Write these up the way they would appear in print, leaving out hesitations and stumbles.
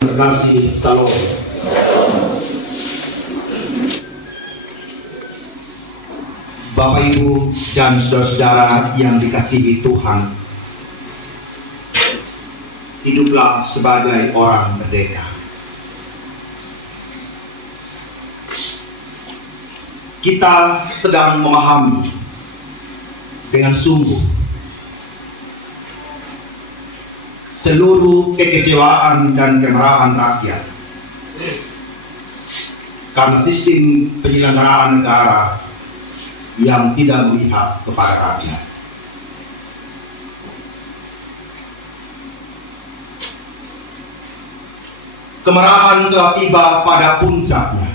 Terkasih Salom. Bapak Ibu dan saudara-saudara yang dikasihi Tuhan, hiduplah sebagai orang merdeka. Kita sedang memahami dengan sungguh seluruh kekecewaan dan kemarahan rakyat karena sistem penyelenggaraan negara yang tidak memihak kepada rakyat. Kemarahan telah tiba pada puncaknya.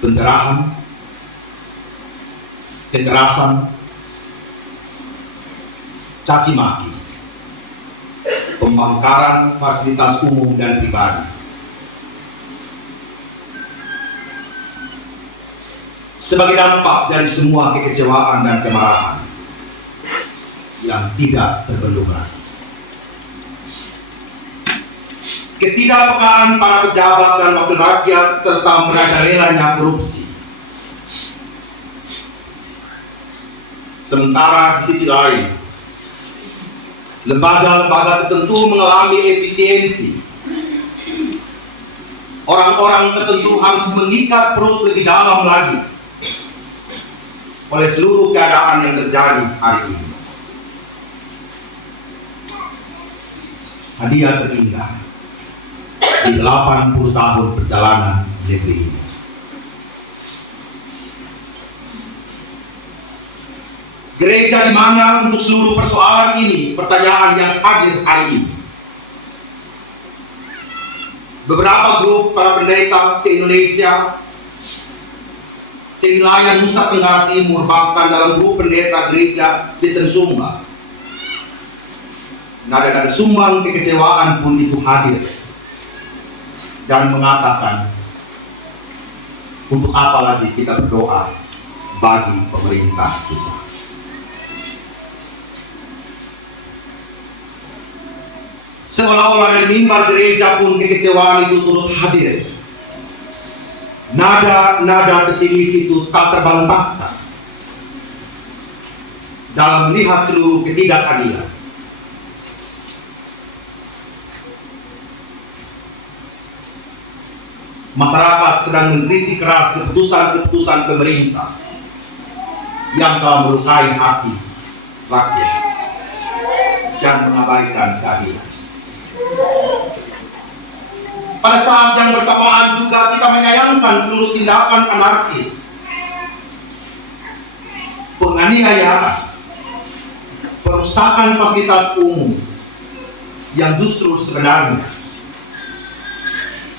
Penjarahan, kekerasan, caci maki, pembangkaran fasilitas umum dan pribadi, sebagai dampak dari semua kekecewaan dan kemarahan yang tidak terbendung lagi. Ketidakpekaan para pejabat dan wakil rakyat serta merajalelanya korupsi. Sementara di sisi lain, lembaga-lembaga tertentu mengalami efisiensi. Orang-orang tertentu harus mengikat perut lebih dalam lagi oleh seluruh keadaan yang terjadi hari ini. Hadiah terindah di 80 tahun perjalanan negeri ini. Gereja di mana untuk seluruh persoalan ini pertanyaan yang hadir hari ini. Beberapa grup para pendeta se-Indonesia, se-wilayah Nusa Tenggara Timur, bahkan dalam grup pendeta gereja Kristen Sumba, nada-nada sumbang kekecewaan pun itu hadir dan mengatakan, untuk apa lagi kita berdoa bagi pemerintah kita. Seolah-olah dari mimbar gereja pun kekecewaan itu turut hadir. Nada-nada pesimis itu tak terbantahkan dalam melihat seluruh ketidakadilan. Masyarakat sedang mengkritik keras keputusan-keputusan pemerintah yang telah melukai hati rakyat dan mengabaikan keadilan. Pada saat yang bersamaan juga kita menyayangkan seluruh tindakan anarkis, penganiayaan, perusakan fasilitas umum yang justru sebenarnya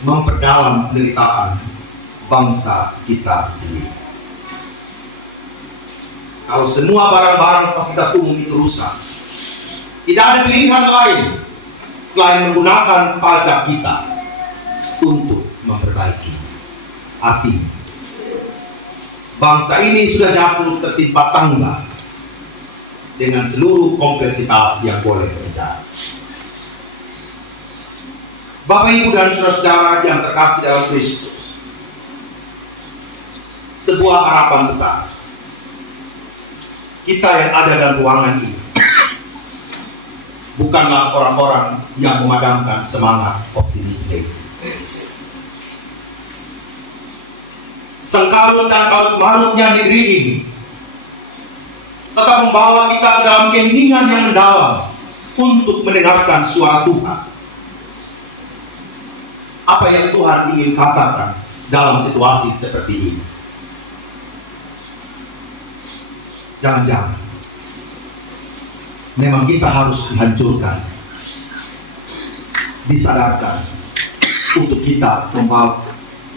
memperdalam penderitaan bangsa kita sendiri. Kalau semua barang-barang fasilitas umum itu rusak, tidak ada pilihan lain selain menggunakan pajak kita untuk memperbaiki. Artinya, bangsa ini sudah jatuh tertimpa tangga dengan seluruh kompleksitas yang boleh terjadi. Bapak, Ibu, dan saudara-saudara yang terkasih dalam Kristus, sebuah harapan besar kita yang ada dalam ruangan ini bukanlah orang-orang yang memadamkan semangat optimisme. Sengkarut dan karut-marutnya negeri ini tetap membawa kita ke dalam keheningan yang mendalam untuk mendengarkan suara Tuhan. Apa yang Tuhan ingin katakan dalam situasi seperti ini? Jangan-jangan memang kita harus dihancurkan, disadarkan untuk kita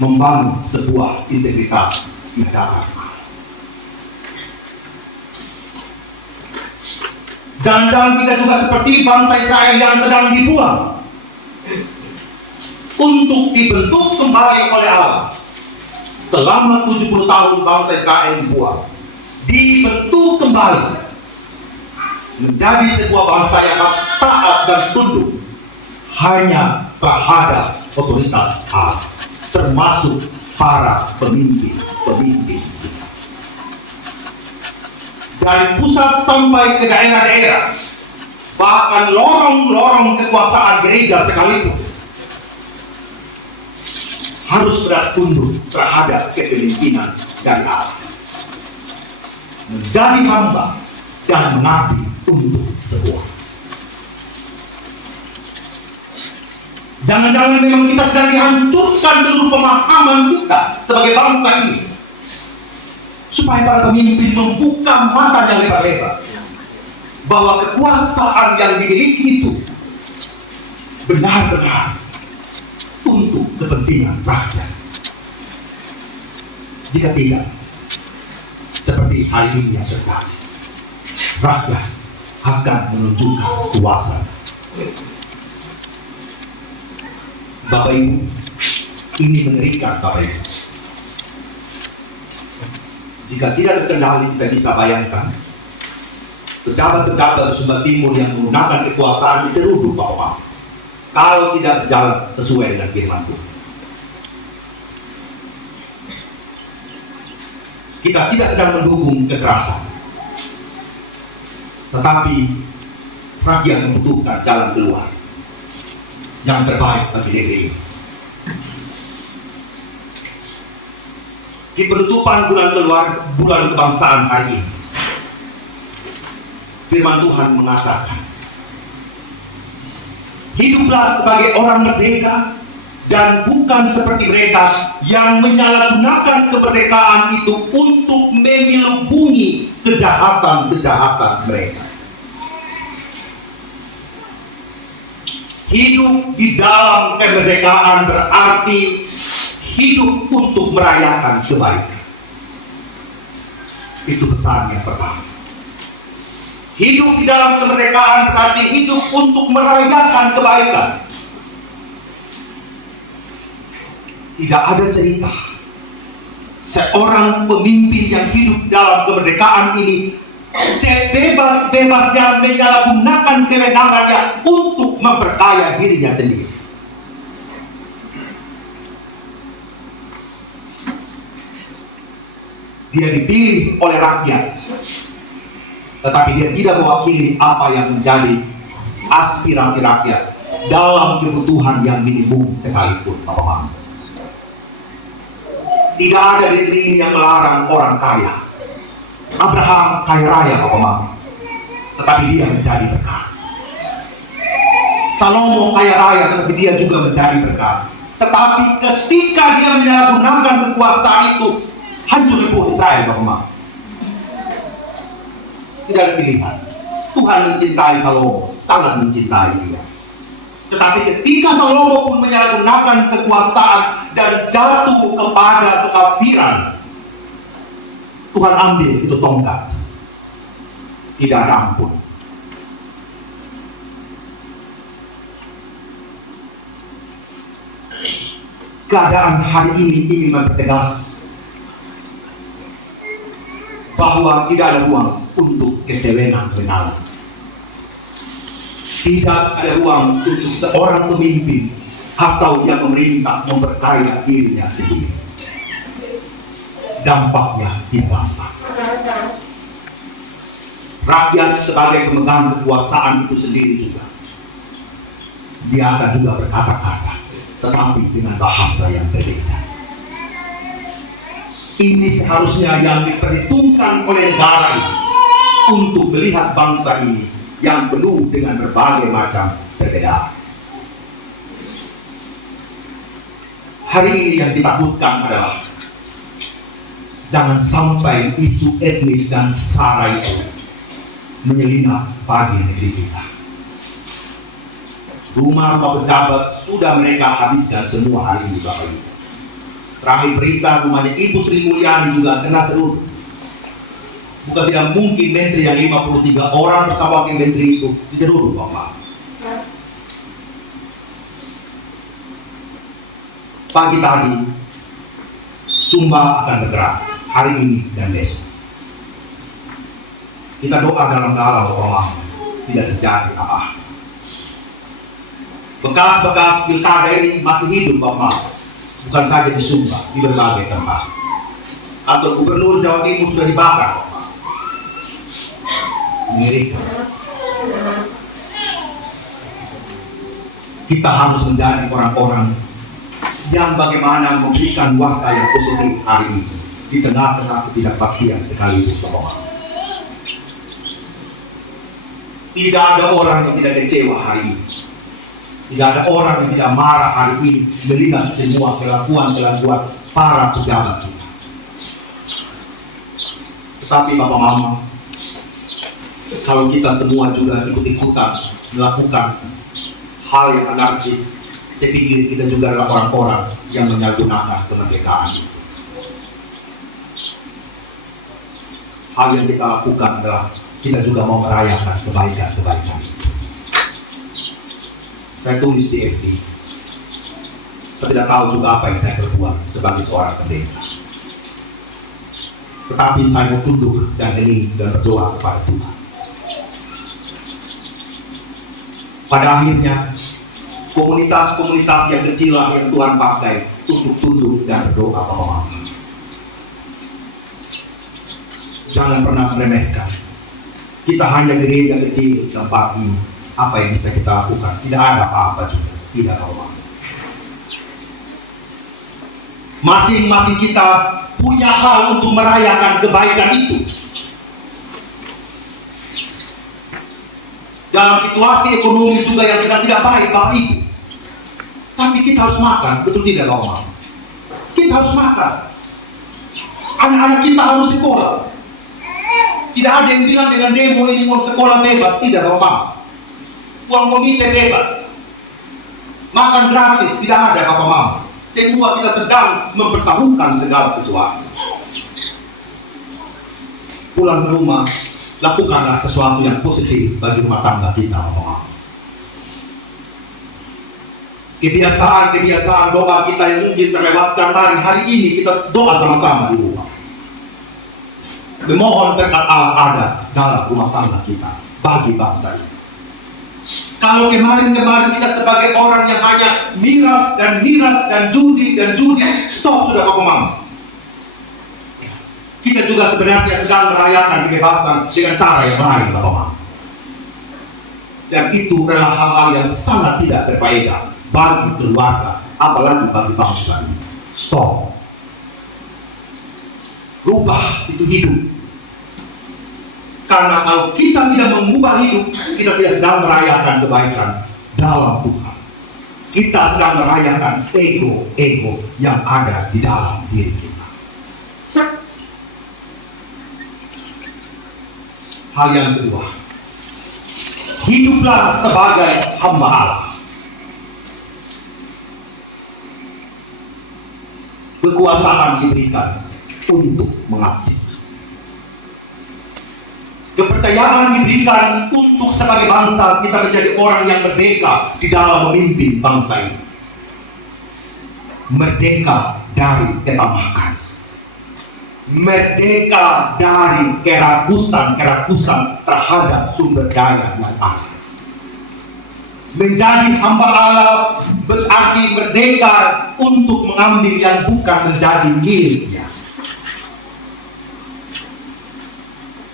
membangun sebuah integritas di hadapan Allah. Jangan-jangan kita juga seperti bangsa Israel yang sedang dibuang untuk dibentuk kembali oleh Allah. Selama 70 tahun bangsa Israel dibuang, dibentuk kembali menjadi sebuah bangsa yang harus taat dan tunduk hanya terhadap otoritas Allah, termasuk para pemimpin-pemimpin. Dari pusat sampai ke daerah-daerah, bahkan lorong-lorong kekuasaan gereja sekalipun, harus tunduk terhadap kepemimpinan dari Allah, menjadi hamba dan mengabdi untuk semua. Jangan-jangan memang kita sedang dihancurkan seluruh pemahaman kita sebagai bangsa ini, supaya para pemimpin membuka mata yang lebar-lebar bahwa kekuasaan yang dimiliki itu benar-benar untuk kepentingan rakyat. Jika tidak, seperti hari ini yang terjadi, rakyat akan menunjukkan kuasa. Bapak Ibu, ini mengerikan Bapak Ibu. Jika tidak terkendali, kita bisa bayangkan pejabat-pejabat Sumba Timur yang menggunakan kekuasaan diseruduk Bapak, kalau tidak berjalan sesuai dengan firman Tuhan. Kita tidak sedang mendukung kekerasan, tetapi rakyat membutuhkan jalan keluar yang terbaik bagi negeri ini. Di penutupan bulan kebangsaan hari ini, firman Tuhan mengatakan, hiduplah sebagai orang merdeka dan bukan seperti mereka yang menyalahgunakan kemerdekaan itu untuk menyelubungi kejahatan-kejahatan mereka. Hidup di dalam kemerdekaan berarti hidup untuk merayakan kebaikan. Itu pesan yang pertama. Hidup di dalam kemerdekaan berarti hidup untuk merayakan kebaikan. Tidak ada cerita seorang pemimpin yang hidup dalam kemerdekaan ini sebebas-bebasnya menyalahgunakan kewenangannya untuk memperkaya dirinya sendiri. Dia dipilih oleh rakyat, tetapi dia tidak mewakili apa yang menjadi aspirasi rakyat dalam kebutuhan yang minimum sekalipun, Bapak-Bapak. Tidak ada negeri yang melarang orang kaya. Abraham kaya raya, Bapak-Bapak, tetapi dia menjadi berkat. Salomo kaya raya, tetapi dia juga menjadi berkat. Tetapi ketika dia menyalahgunakan kekuasaan itu, hancur lebur Israel, Bapak-Bapak. Tidak ada pilihan. Tuhan mencintai Salomo, sangat mencintai dia. Tetapi ketika Salomo pun menyalahgunakan kekuasaan dan jatuh kepada kekafiran, Tuhan ambil itu tongkat. Tidak ada ampun. Keadaan hari ini ingin mempertegas bahwa tidak ada ruang untuk kesewenang-wenangan. Tidak ada ruang untuk seorang pemimpin atau yang memerintah memperkaya dirinya sendiri. Dampaknya tidak. Rakyat sebagai pemegang kekuasaan itu sendiri juga, dia akan juga berkata-kata, tetapi dengan bahasa yang berbeda. Ini seharusnya yang diperhitungkan oleh negara ini untuk melihat bangsa ini yang penuh dengan berbagai macam perbedaan. Hari ini yang ditakutkan adalah jangan sampai isu etnis dan sara itu menyelinap bagi negeri kita. Rumah-rumah pejabat sudah mereka habiskan semua hari ini, Bapak Ibu. Terakhir berita rumahnya Ibu Sri Mulyani juga kena seruduk. Bukan tidak mungkin menteri yang 53 orang bersama wakil menteri itu diseruduk, Bapak. Pagi tadi Sumba akan bergerak hari ini dan besok. Kita doa dalam-dalam, Bapak. tidak terjadi apa-apa. Bekas-bekas pilkada ini masih hidup Bapak, bukan saja di Sumba, di berbagai tempat. Atau gubernur Jawa Timur sudah dibakar Bapak. Mengerikan. Kita harus menjadi orang-orang yang bagaimana memberikan warta yang positif hari ini di tengah-tengah ketidakpastian sekalipun Bapak. Tidak ada orang yang tidak kecewa hari ini. Tidak ada orang yang tidak marah hari ini melihat semua kelakuan-kelakuan para pejabat kita. Tetapi Bapak Mama, kalau kita semua juga ikut-ikutan melakukan hal yang anarkis, saya pikir kita juga adalah orang-orang yang menyalahgunakan kemerdekaan itu. Hal yang kita lakukan adalah kita juga mau merayakan kebaikan-kebaikan itu. Saya tulis di FB. Saya tidak tahu juga apa yang saya perbuat sebagai seorang pendeta. Tetapi saya mau tunduk dan hening dan berdoa kepada Tuhan. Pada akhirnya, komunitas-komunitas yang kecil lah yang Tuhan pakai untuk tunduk dan berdoa Bapak Mama. Jangan pernah meremehkan. Kita hanya gereja kecil tempat ini. Apa yang bisa kita lakukan? Tidak ada apa-apa juga. Tidak apa-apa. Masing-masing kita punya hal untuk merayakan kebaikan itu. Dalam situasi ekonomi juga yang sedang tidak baik Bapak Ibu. Tapi kita harus makan, betul tidak Bapak Mama? Kita harus makan. Anak-anak kita harus sekolah. Tidak ada yang bilang dengan demo ini uang sekolah bebas. Tidak Bapak Mama. Uang komite bebas. Makan gratis, tidak ada Bapak Mama. Semua kita sedang mempertaruhkan segala sesuatu. Pulang ke rumah, lakukanlah sesuatu yang positif bagi rumah tangga kita Bapak Mama. Kebiasaan doa kita yang mungkin terlewatkan hari ini kita doa sama-sama di rumah. Memohon berkat Allah ada dalam rumah tangga kita bagi bangsa ini. Kalau kemarin kita sebagai orang yang hanya miras dan judi, stop sudah Bapak Mama. Kita juga sebenarnya sedang merayakan kebebasan dengan cara yang lain Bapak Mama. Dan itu adalah hal-hal yang sangat tidak berfaedah bagi keluarga, apalagi bagi bangsa ini. Stop. Rubah itu hidup. Karena kalau kita tidak mengubah hidup, kita tidak sedang merayakan kebaikan dalam Tuhan. Kita sedang merayakan ego yang ada di dalam diri kita. Hal yang kedua, hiduplah sebagai hamba Allah. Kekuasaan diberikan untuk mengabdi. Kepercayaan diberikan untuk sebagai bangsa kita menjadi orang yang merdeka di dalam memimpin bangsa ini. Merdeka dari ketamakan. Merdeka dari keragusan terhadap sumber daya yang ada. Menjadi hamba Allah berarti merdeka untuk mengambil yang bukan menjadi miliknya.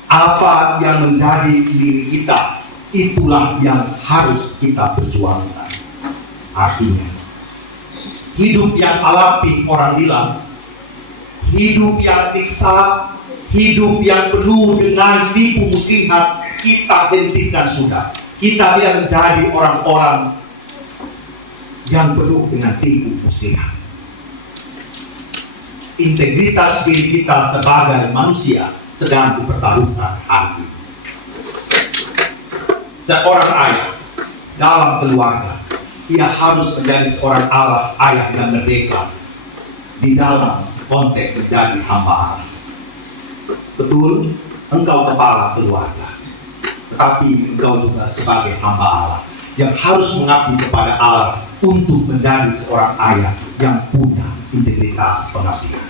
Apa yang menjadi diri kita, itulah yang harus kita perjuangkan. Artinya, hidup yang alami orang bilang, hidup yang siksa, hidup yang penuh dengan tipu muslihat, kita hentikan sudah. Kita tidak menjadi orang-orang yang penuh dengan tipu muslihat. Integritas diri kita sebagai manusia sedang dipertaruhkan hari ini. Seorang ayah dalam keluarga, ia harus menjadi seorang ayah yang merdeka di dalam konteks menjadi hamba Allah. Betul, engkau kepala keluarga, tetapi engkau juga sebagai hamba Allah yang harus mengabdi kepada Allah untuk menjadi seorang ayah yang punya integritas pengabdian.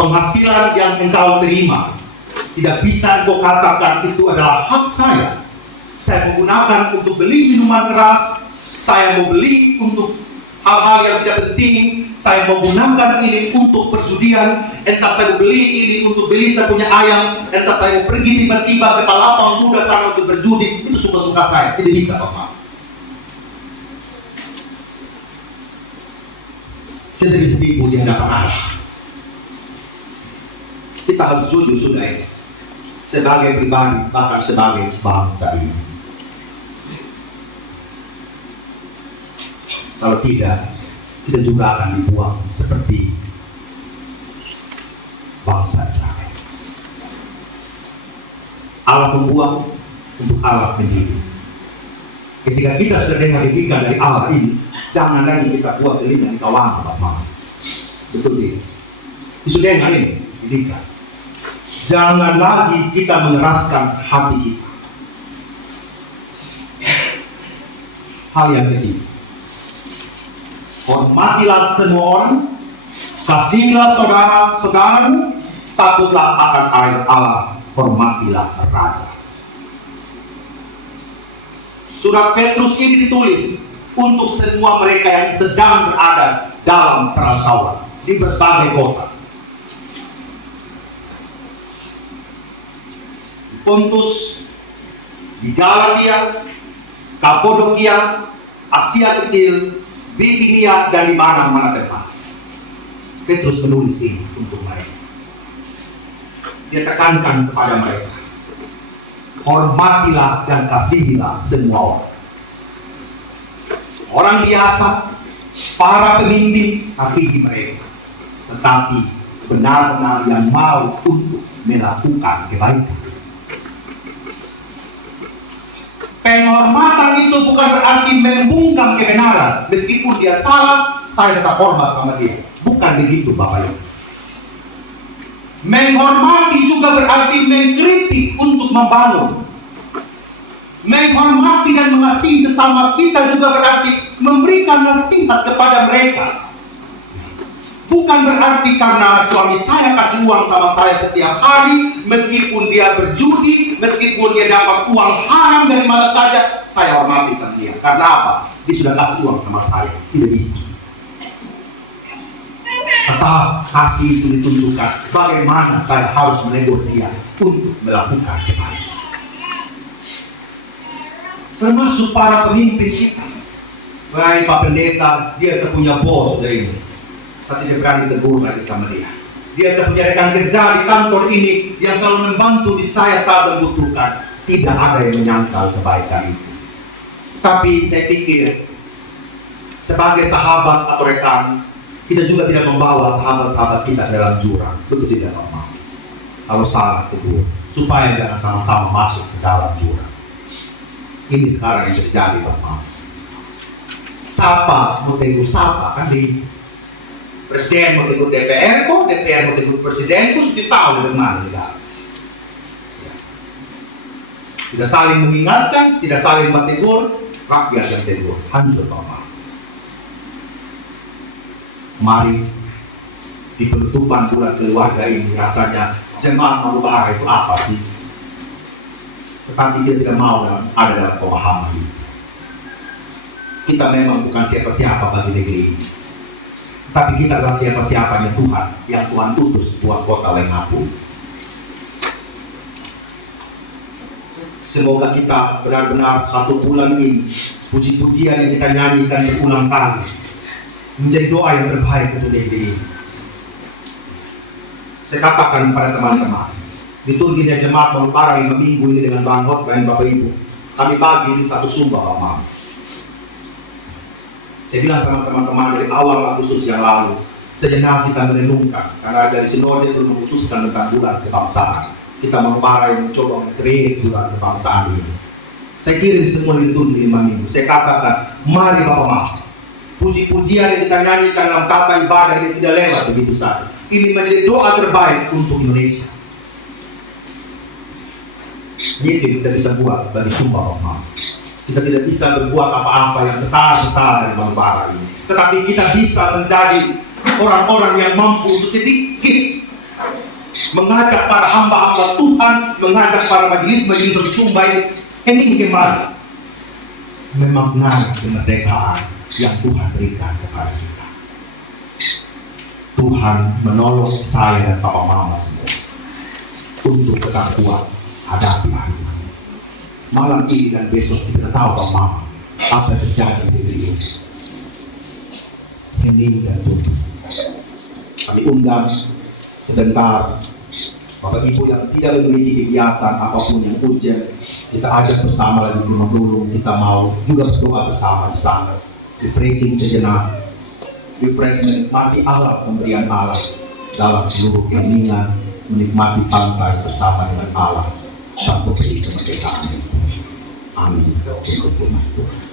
Penghasilan yang engkau terima Tidak bisa engkau katakan itu adalah hak saya. Saya menggunakan untuk beli minuman keras, saya mau beli untuk hal-hal yang tidak penting, saya menggunakan ini untuk perjudian, entah saya beli ini untuk beli saya punya ayam, entah saya mau pergi tiba-tiba ke lapang kuda sana untuk berjudi, itu suka-suka saya. Tidak bisa, Bapak. Kita bisa tipu di hadapan Allah. Kita harus jujur sudah itu. Sebagai pribadi, bahkan sebagai bangsa ini. Kalau tidak, kita juga akan dibuang seperti bangsa Israel. Allah membuang untuk Allah mendidik. Ketika kita sudah dengar didikan dari Allah ini, jangan lagi kita buat telinga di kawan Bapak. Betul tidak? Sudah dengar ini didikan. Jangan lagi kita mengeraskan hati kita. Hal yang ketiga, hormatilah semua orang, kasihilah saudara-saudaramu, takutlah akan ayat Allah, hormatilah raja. Surat Petrus ini ditulis untuk semua mereka yang sedang berada dalam perantauan di berbagai kota. Pontus, di Galatia, Kapadokia, Asia Kecil, Bitinia, dan di mana-mana tempat. Petrus menulis ini untuk mereka. Dia tekankan kepada mereka, hormatilah dan kasihilah semua orang. Orang biasa, para pemimpin, kasihi mereka. Tetapi benar-benar yang mau untuk melakukan kebaikan. Penghormatan itu bukan berarti membungkam kebenaran. Meskipun dia salah, saya tetap hormat sama dia. Bukan begitu Bapak Ibu. Menghormati juga berarti mengkritik untuk membangun. Menghormati dan mengasihi sesama kita juga berarti memberikan nasihat kepada mereka. Bukan berarti karena suami saya kasih uang sama saya setiap hari, meskipun dia berjudi, meskipun dia dapat uang haram dari mana saja, saya hormati sama dia. Karena apa? Dia sudah kasih uang sama saya. Tidak bisa. Tetap kasih itu ditunjukkan bagaimana saya harus menegur dia untuk melakukan kebaikan. Termasuk para pemimpin kita. Baik Pak Pendeta, dia punya bos dari ini. Saya tidak berani tegur lagi sama dia. Dia punya rekan kerja di kantor ini yang selalu membantu di saya saat membutuhkan. Tidak ada yang menyangkal kebaikan itu. Tapi saya pikir sebagai sahabat atau rekan, kita juga tidak membawa sahabat-sahabat kita dalam jurang. Betul tidak Bapak? Kalau salah tegur, supaya jangan sama-sama masuk ke dalam jurang. Ini sekarang yang terjadi Bapak. Sapa mau tegur sapa kan di Presiden mau tegur DPR kok, DPR mau tegur Presiden kok, sudah tahu dari mana negara. Tidak saling mengingatkan, tidak saling menegur, rakyat yang tegur, hancur Bapak. Mari di penutupan bulan keluarga ini rasanya jemaat Manubara itu apa sih? Tetapi kita tidak mau ada dalam pemahaman ini. Kita memang bukan siapa-siapa bagi negeri ini. Tapi kita adalah siapa-siapanya Tuhan yang Tuhan utus buat kota Lengapu. Semoga kita benar-benar 1 bulan ini puji-pujian yang kita nyanyikan berulang kali menjadi doa yang terbaik untuk negeri ini. Saya katakan kepada teman-teman, liturginya jemaat Manubara 5 minggu ini dengan Bang Hot dan Bapak Ibu, kami bagi ini 1 sumbah Bapak. Saya bilang sama teman-teman dari awal Agustus yang lalu, sejenak kita merenungkan, karena dari sinode belum memutuskan tentang bulan kebangsaan. Kita Manubara yang mencoba meng-create bulan kebangsaan ini. Saya kirim semua liturgi 5 minggu. Saya katakan, mari Bapak, puji-pujian yang kita nyanyikan dalam tata ibadah ini tidak lewat begitu saja. Ini menjadi doa terbaik untuk Indonesia. Ini yang kita bisa buat bagi sumpah Bapak. Kita tidak bisa berbuat apa-apa yang besar-besar dari Manubara ini. Tetapi kita bisa menjadi orang-orang yang mampu untuk sedikit mengajak para hamba-hamba Tuhan, mengajak para majelis-majelis bersumbai, ini bagaimana memaknai kemerdekaan yang Tuhan berikan kepada kita. Tuhan menolong saya dan papa mama semua untuk tetap kuat hadapi hari ini. Malam ini dan besok kita tahu papa mama apa yang terjadi di negeri ini. Hening dan tunduk. Kami undang sebentar Bapak Ibu yang tidak memiliki kegiatan apapun yang urgent, kita ajak bersama lagi di rumah dulu. Kita mau juga berdoa bersama di sana. Refreshing sejenak, menikmati Allah, pemberian Allah dalam seluruh keinginan, menikmati pantai bersama dengan Allah sampai kemerdekaan. Amin. Terima kasih.